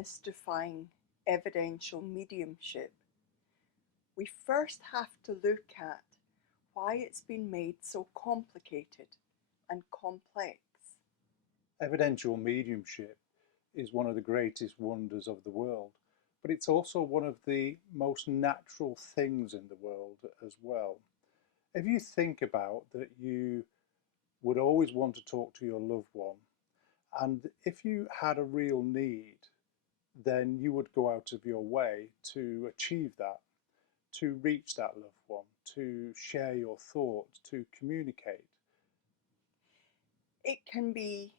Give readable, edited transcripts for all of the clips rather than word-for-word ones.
demystifying evidential mediumship, we first have to look at why it's been made so complicated and complex. Evidential mediumship is one of the greatest wonders of the world, but it's also one of the most natural things in the world as well. If you think about that, you would always want to talk to your loved one, and if you had a real need, then you would go out of your way to achieve that, to reach that loved one, to share your thoughts, to communicate. It can be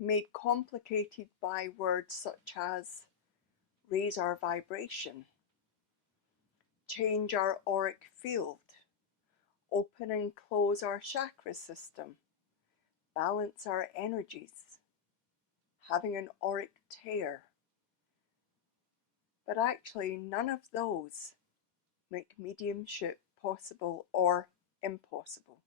made complicated by words such as raise our vibration, change our auric field, open and close our chakra system, balance our energies, having an auric tear. But actually, none of those make mediumship possible or impossible.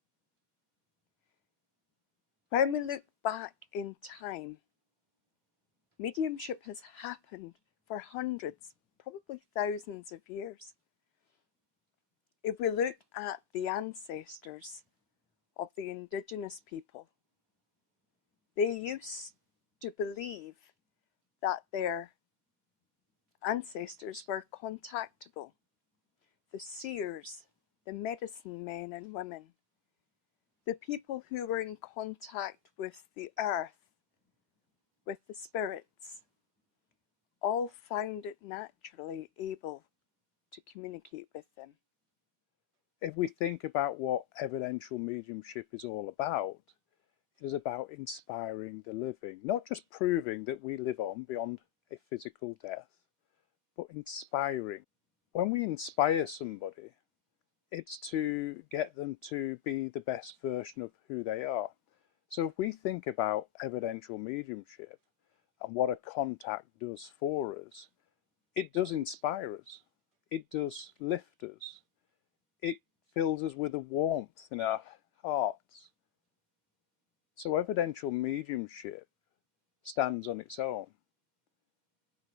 When we look back in time, mediumship has happened for hundreds, probably thousands of years. If we look at the ancestors of the indigenous people, they used to believe that their ancestors were contactable. The seers, the medicine men and women, the people who were in contact with the earth, with the spirits, all found it naturally able to communicate with them. If we think about what evidential mediumship is all about, it is about inspiring the living, not just proving that we live on beyond a physical death, but inspiring. When we inspire somebody, it's to get them to be the best version of who they are. So if we think about evidential mediumship and what a contact does for us, it does inspire us, it does lift us, it fills us with a warmth in our hearts. So evidential mediumship stands on its own,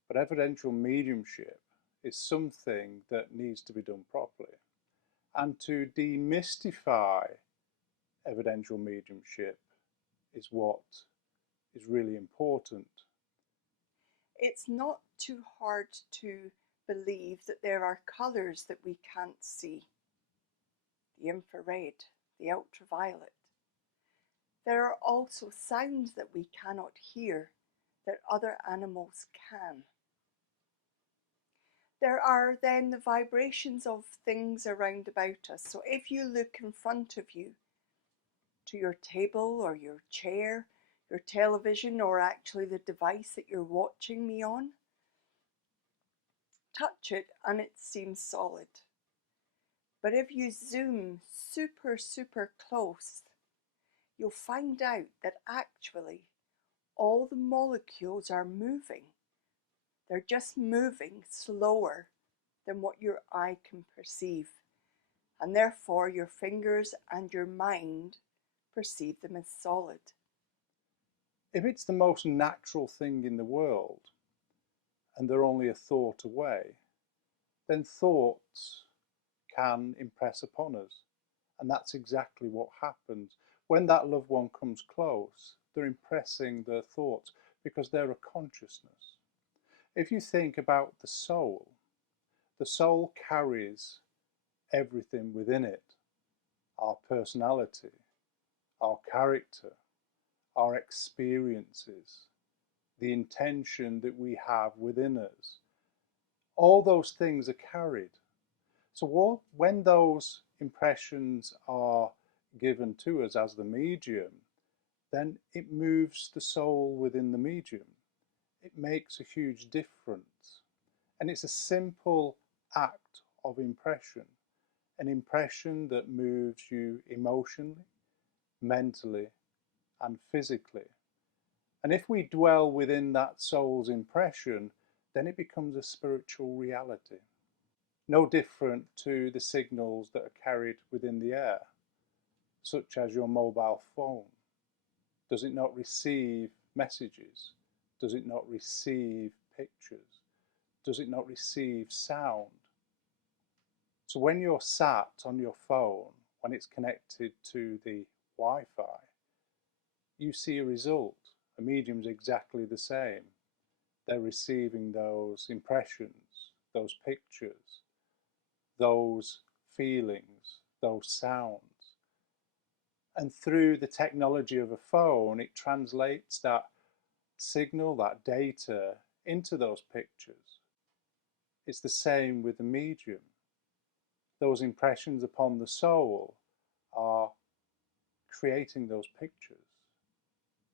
but evidential mediumship is something that needs to be done properly. And to demystify evidential mediumship is what is really important. It's not too hard to believe that there are colours that we can't see. The infrared, the ultraviolet. There are also sounds that we cannot hear that other animals can. There are then the vibrations of things around about us. So if you look in front of you to your table or your chair, your television, or actually the device that you're watching me on, touch it and it seems solid. But if you zoom super close, you'll find out that actually all the molecules are moving. They're just moving slower than what your eye can perceive, and therefore your fingers and your mind perceive them as solid. If it's the most natural thing in the world, and they're only a thought away, then thoughts can impress upon us. And that's exactly what happens. When that loved one comes close, they're impressing their thoughts because they're a consciousness. If you think about the soul carries everything within it. Our personality, our character, our experiences, the intention that we have within us. All those things are carried. So when those impressions are given to us as the medium, then it moves the soul within the medium. It makes a huge difference. And it's a simple act of impression, an impression that moves you emotionally, mentally, and physically. And if we dwell within that soul's impression, then it becomes a spiritual reality. No different to the signals that are carried within the air, such as your mobile phone. Does it not receive messages? Does it not receive pictures? Does it not receive sound? So when you're sat on your phone, when it's connected to the Wi-Fi, you see a result. A medium's exactly the same. They're receiving those impressions, those pictures, those feelings, those sounds. And through the technology of a phone, it translates that signal, that data, into those pictures. It's the same with the medium. Those impressions upon the soul are creating those pictures,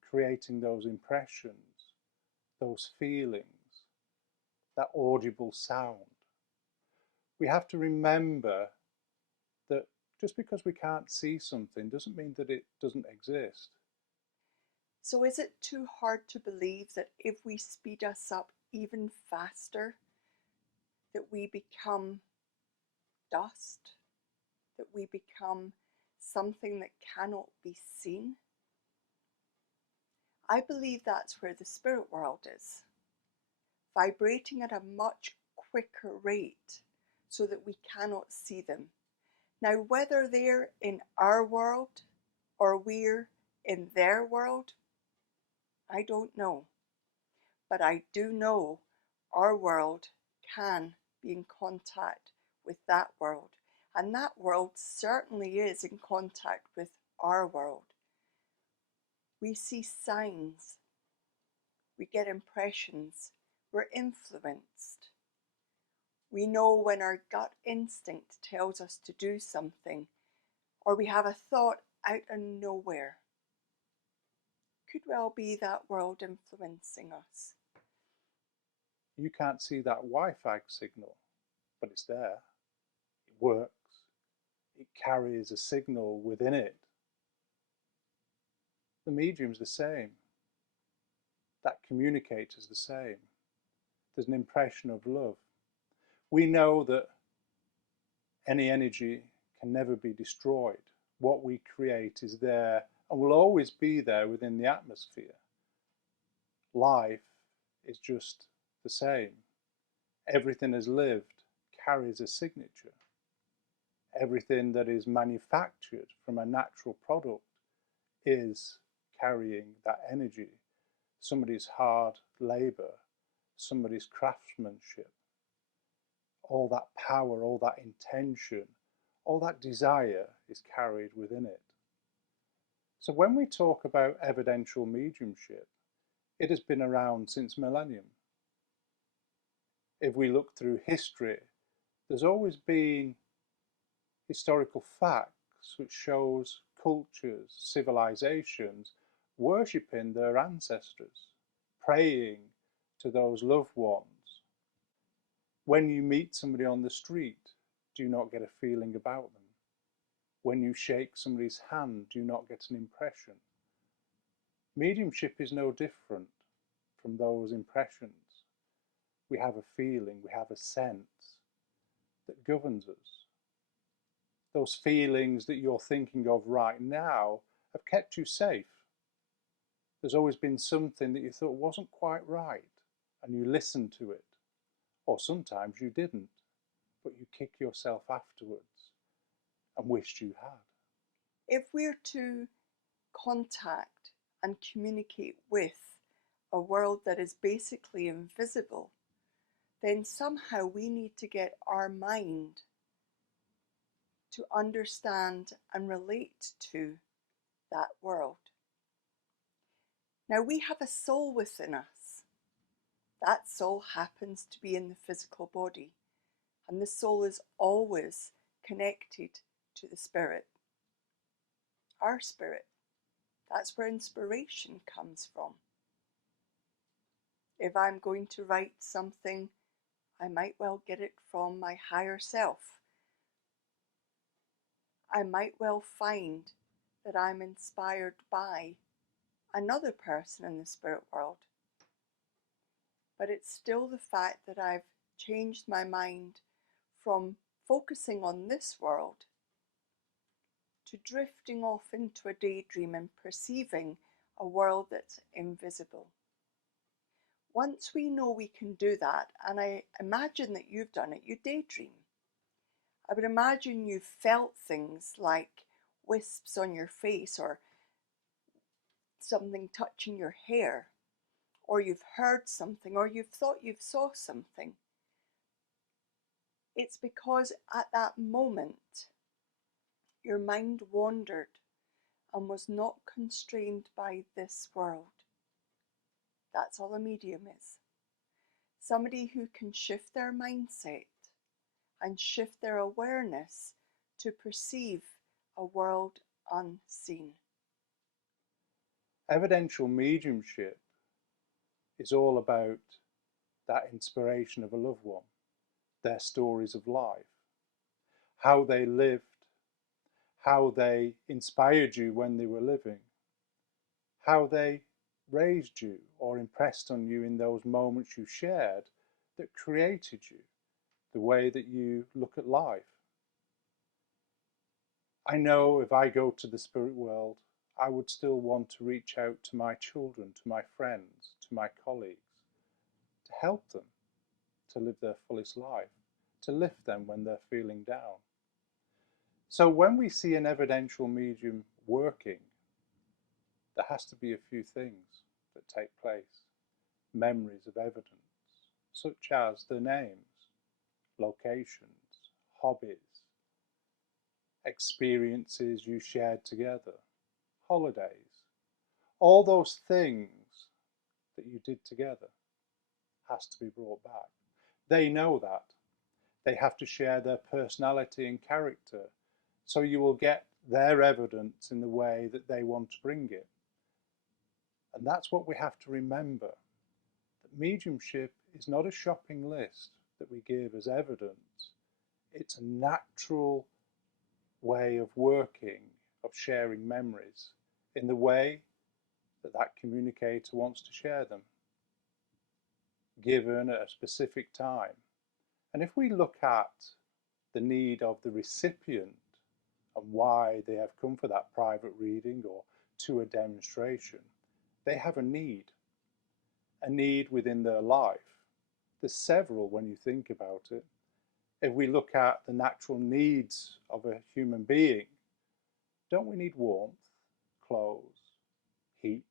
creating those impressions, those feelings, that audible sound. We have to remember that just because we can't see something doesn't mean that it doesn't exist. So is it too hard to believe that if we speed us up even faster, that we become dust, that we become something that cannot be seen? I believe that's where the spirit world is, vibrating at a much quicker rate so that we cannot see them. Now, whether they're in our world or we're in their world, I don't know. But I do know our world can be in contact with that world. And that world certainly is in contact with our world. We see signs. We get impressions. We're influenced. We know when our gut instinct tells us to do something, or we have a thought out of nowhere. Could well be that world influencing us. You can't see that Wi-Fi signal, but it's there. It works. It carries a signal within it. The medium's the same. That communicator's the same. There's an impression of love. We know that any energy can never be destroyed. What we create is there and will always be there within the atmosphere. Life is just the same. Everything as lived carries a signature. Everything that is manufactured from a natural product is carrying that energy. Somebody's hard labor, somebody's craftsmanship, all that power, all that intention, all that desire is carried within it. So when we talk about evidential mediumship, it has been around since millennium. If we look through history, there's always been historical facts which shows cultures, civilizations worshipping their ancestors, praying to those loved ones. When you meet somebody on the street, do you not get a feeling about them? When you shake somebody's hand, do you not get an impression? Mediumship is no different from those impressions. We have a feeling, we have a sense that governs us. Those feelings that you're thinking of right now have kept you safe. There's always been something that you thought wasn't quite right, and you listened to it. Or sometimes you didn't, but you kick yourself afterwards and wished you had. If we're to contact and communicate with a world that is basically invisible, then somehow we need to get our mind to understand and relate to that world. Now, we have a soul within us. That soul happens to be in the physical body, and the soul is always connected to the spirit, our spirit. That's where inspiration comes from. If I'm going to write something, I might well get it from my higher self. I might well find that I'm inspired by another person in the spirit world. But it's still the fact that I've changed my mind from focusing on this world to drifting off into a daydream and perceiving a world that's invisible. Once we know we can do that, and I imagine that you've done it, you daydream. I would imagine you've felt things like wisps on your face or something touching your hair, or you've heard something, or you've thought you saw something. It's because at that moment your mind wandered and was not constrained by this world. That's all a medium is. Somebody who can shift their mindset and shift their awareness to perceive a world unseen. Evidential mediumship is all about that inspiration of a loved one, their stories of life, how they lived, how they inspired you when they were living, how they raised you or impressed on you in those moments you shared that created you, the way that you look at life. I know if I go to the spirit world, I would still want to reach out to my children, to my friends, to my colleagues, to help them to live their fullest life, to lift them when they're feeling down. So when we see an evidential medium working, there has to be a few things that take place. Memories of evidence, such as the names, locations, hobbies, experiences you shared together, holidays, all those things that you did together has to be brought back. They know that. They have to share their personality and character, so you will get their evidence in the way that they want to bring it. And that's what we have to remember, that mediumship is not a shopping list that we give as evidence. It's a natural way of working, of sharing memories in the way that that communicator wants to share them, given at a specific time. And if we look at the need of the recipient and why they have come for that private reading or to a demonstration, they have a need within their life. There's several when you think about it. If we look at the natural needs of a human being, don't we need warmth, clothes, heat?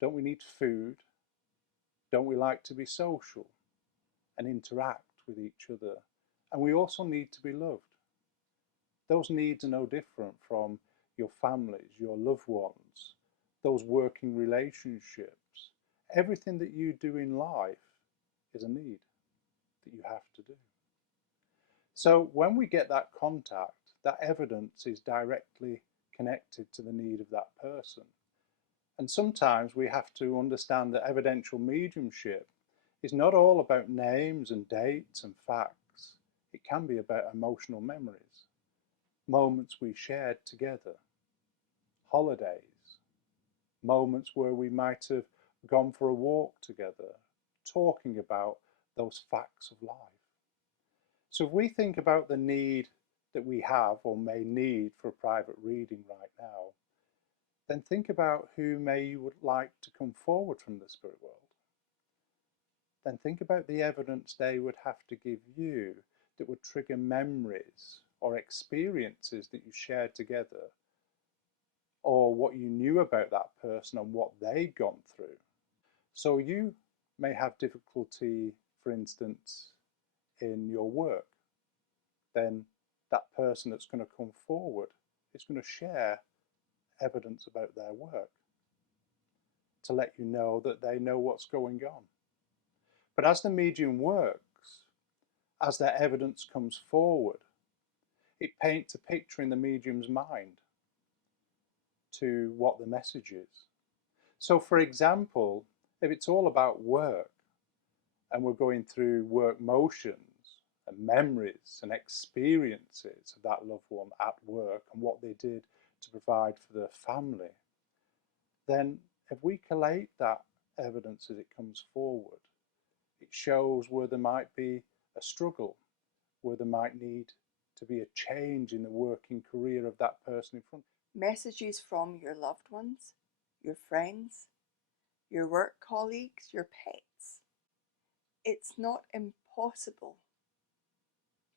Don't we need food? Don't we like to be social and interact with each other? And we also need to be loved. Those needs are no different from your families, your loved ones, those working relationships. Everything that you do in life is a need that you have to do. So when we get that contact, that evidence is directly connected to the need of that person. And sometimes we have to understand that evidential mediumship is not all about names and dates and facts. It can be about emotional memories, moments we shared together, holidays, moments where we might have gone for a walk together, talking about those facts of life. So if we think about the need that we have or may need for a private reading right now, then think about who may you would like to come forward from the spirit world. Then think about the evidence they would have to give you that would trigger memories or experiences that you shared together, or what you knew about that person and what they'd gone through. So you may have difficulty, for instance, in your work. Then that person that's going to come forward is going to share evidence about their work to let you know that they know what's going on. But as the medium works, as their evidence comes forward, it paints a picture in the medium's mind to what the message is. So for example, if it's all about work and we're going through work motions and memories and experiences of that loved one at work and what they did to provide for their family, then if we collate that evidence as it comes forward, it shows where there might be a struggle, where there might need to be a change in the working career of that person in front. Messages from your loved ones, your friends, your work colleagues, your pets. It's not impossible.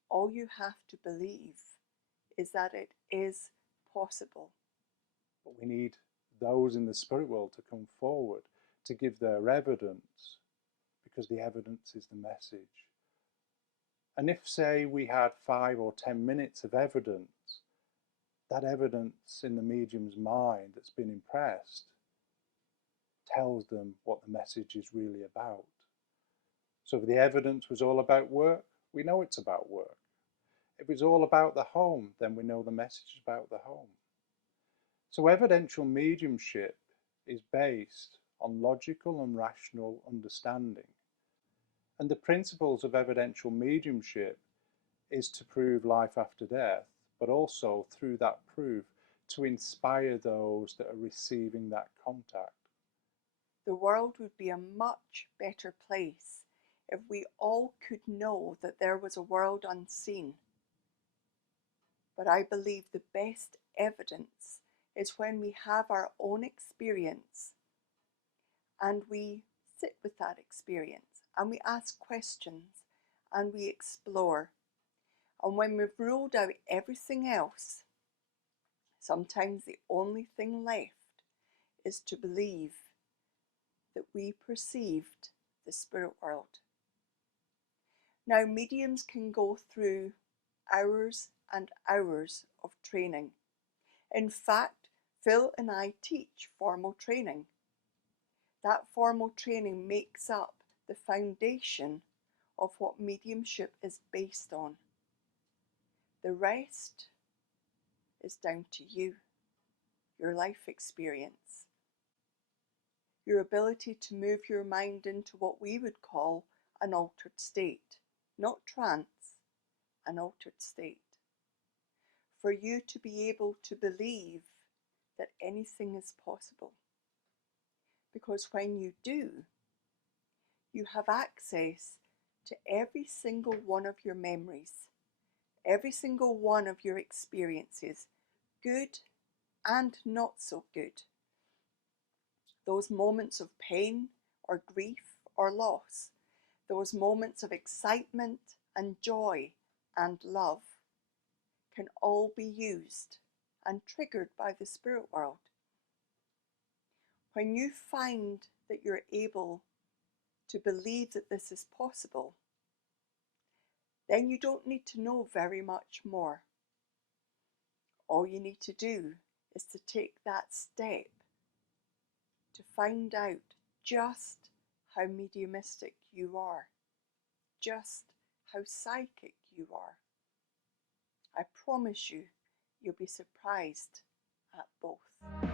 All you have to believe is that it is possible. But we need those in the spirit world to come forward to give their evidence, because the evidence is the message. And if, say, we had 5 or 10 minutes of evidence, that evidence in the medium's mind that's been impressed tells them what the message is really about. So if the evidence was all about work, we know it's about work. If it's all about the home, then we know the message is about the home. So evidential mediumship is based on logical and rational understanding. And the principles of evidential mediumship is to prove life after death, but also through that proof to inspire those that are receiving that contact. The world would be a much better place if we all could know that there was a world unseen. But I believe the best evidence is when we have our own experience and we sit with that experience and we ask questions and we explore. And when we've ruled out everything else, sometimes the only thing left is to believe that we perceived the spirit world. Now, mediums can go through hours and hours of training. In fact, Phil and I teach formal training. That formal training makes up the foundation of what mediumship is based on. The rest is down to you, your life experience, your ability to move your mind into what we would call an altered state, not trance, an altered state. For you to be able to believe that anything is possible. Because when you do, you have access to every single one of your memories, every single one of your experiences, good and not so good. Those moments of pain or grief or loss, those moments of excitement and joy and love can all be used and triggered by the spirit world. When you find that you're able to believe that this is possible, then you don't need to know very much more. All you need to do is to take that step to find out just how mediumistic you are, just how psychic you are. I promise you, you'll be surprised at both.